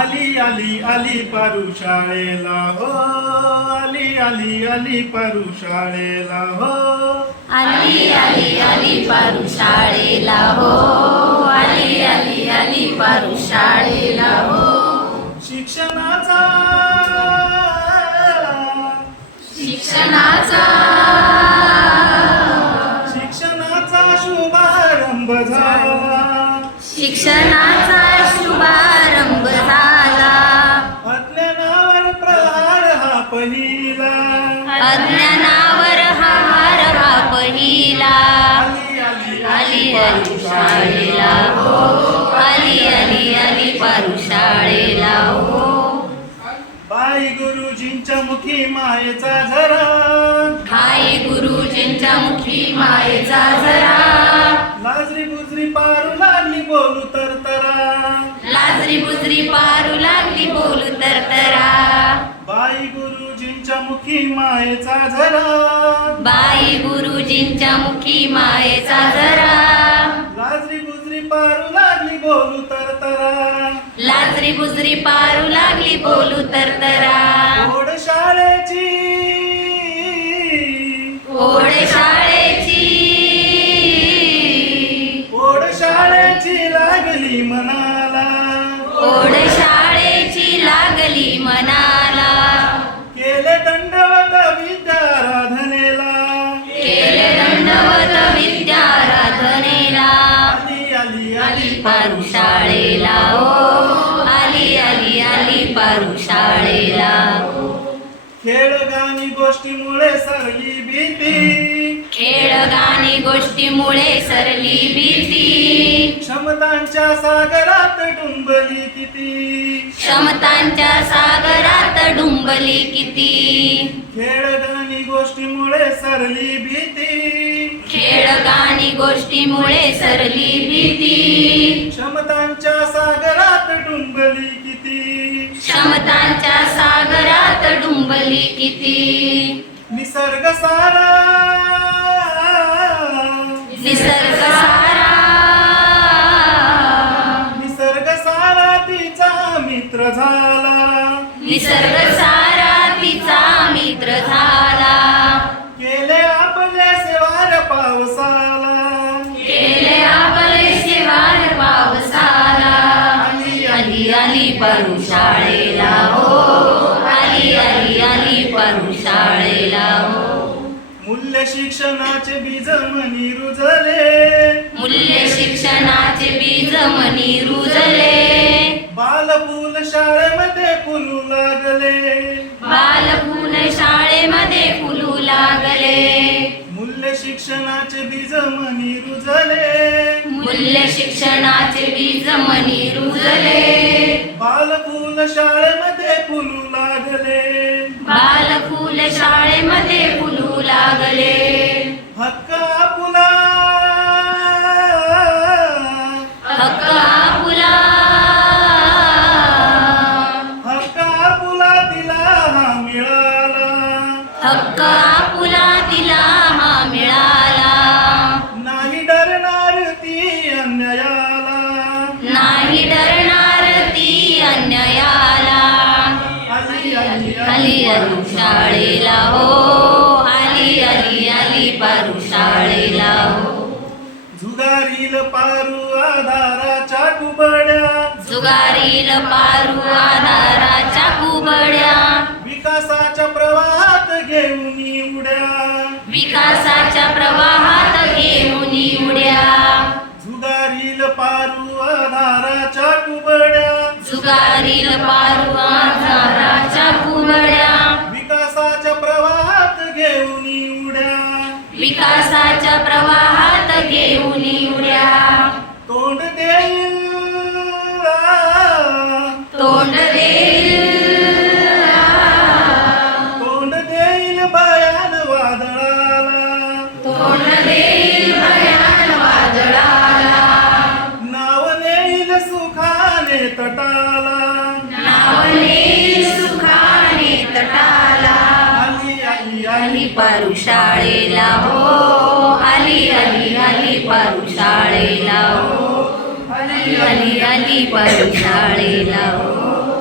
आली आली आली पारू शाळेला हो, आली आली आली पारू शाळेला हो, आली आली आली पारू शाळेला हो, आली आली आली पारू शाळेला हो. शिक्षणाचा शिक्षणाचा शिक्षणाचा शुभारंभ झाला, शिक्षणाचा शुभारंभ झाला. अज्ञानावर प्रहार हा पहिला, अज्ञानावर हार हा पहिला. आली आली आली आली शाळेला हो, आली आली आली पारू शाळेला हो. बाई गुरुजींच्या मुखी मायेचा झरा, आई गुरुजींच्या मुखी मायेचा झरा. लाजरी बुजरी पारू लागली बोलू तरतरा, लाजरी बुजरी पारू लागली बोलू तरतरा. बाई गुरुजींच्या मुखी मायेचा झरा, बाई गुरुजींच्या मुखी मायेचा झरा. लाजरी बुजरी पारू लागली बोलू तरतरा, लाजरी बुजरी पारू लागली बोलू तरतरा. ओढ शाळेची ओढ शाळेची ओढ शाळेची लागली मनाला, ओढ शाळेची लागली मनाला. केले दंडवत विद्याराधनेला, केले दंडवत विद्याराधनेला. आली आली आली पारू शाळेला हो, आली आली आली पारू शाळेला हो. खेळ गाणी गोष्टीमुळे सरली भीती, खेळ गाणी गोष्टीमुळे सरली भीती. क्षमतांच्या सागरात डुंबली किती, क्षमतांच्या सागरात डुंबली किती. खेळ गाणी गोष्टीमुळे सरली भीती, खेळ गाणी गोष्टीमुळे सरली भीती. क्षमतांच्या सागरात डुंबली किती, क्षमतांच्या सागरात डुंबली किती. निसर्ग सारा निसर्ग सारा निसर्ग सारा तिचा मित्र झाला, निसर्ग सारा तिचा मित्र झाला. केले आपले सेवार पावसाला, केले आपले सेवार पावसाला. आली आली पारू शाळेला हो, आली आली आली पारू शाळेला हो. मूल्य शिक्षणाचे बीज मनी रुजले, मूल्य शिक्षणाचे बीज मनी रुजले. बालपूल शाळेमध्ये फुलू लागले, बालफूल शाळेमध्ये फुलू लागले. मूल्य शिक्षणाचे बीज मनी रुजले, मूल्य शिक्षणाचे बीज मनी रुजले. बालपूल शाळेमध्ये फुलू लागले, बालफूल शाळेमध्ये फुलू लागले. हक्क आपुला हक्क आपुला हक्क आपुला तिला हा मिळाला, हक्क आपुला तिला हा मिळाला. नाही डरणार ती अन्यायाला, नाही डरणार ती अन्यायाला. आली आली आली आली शाळेला हो, आली आली आली पारू शाळेला हो. झुगारील पारू आधाराच्या कुबड्या, जुगारील पारू आधाराच्या कुबड्या. विकासाच्या प्रवाहात घेऊन उड्या, विकासाच्या प्रवाहात घेऊन उड्या. झुगारील पारू आधाराच्या कुबड्या, जुगारील पारू आधाराच्या कुबड्या. विकासाच्या प्रवाहात घेऊन उड्या, विकासाच्या प्रवाहात घेऊन उड्या. तोंड देईल तोंड देईल तोंड देईल भयान वादळाला, तोंड देईल भयान वादळाला. नाव नेईल सुखाने तटाला, नाव नेईल सुखाने तटाला. आली आली आली आली पारू शाळेला हो, आली आली आली पारू शाळेला हो. आली आली आली पारू शाळेला हो.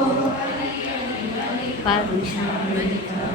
पारू शाळेला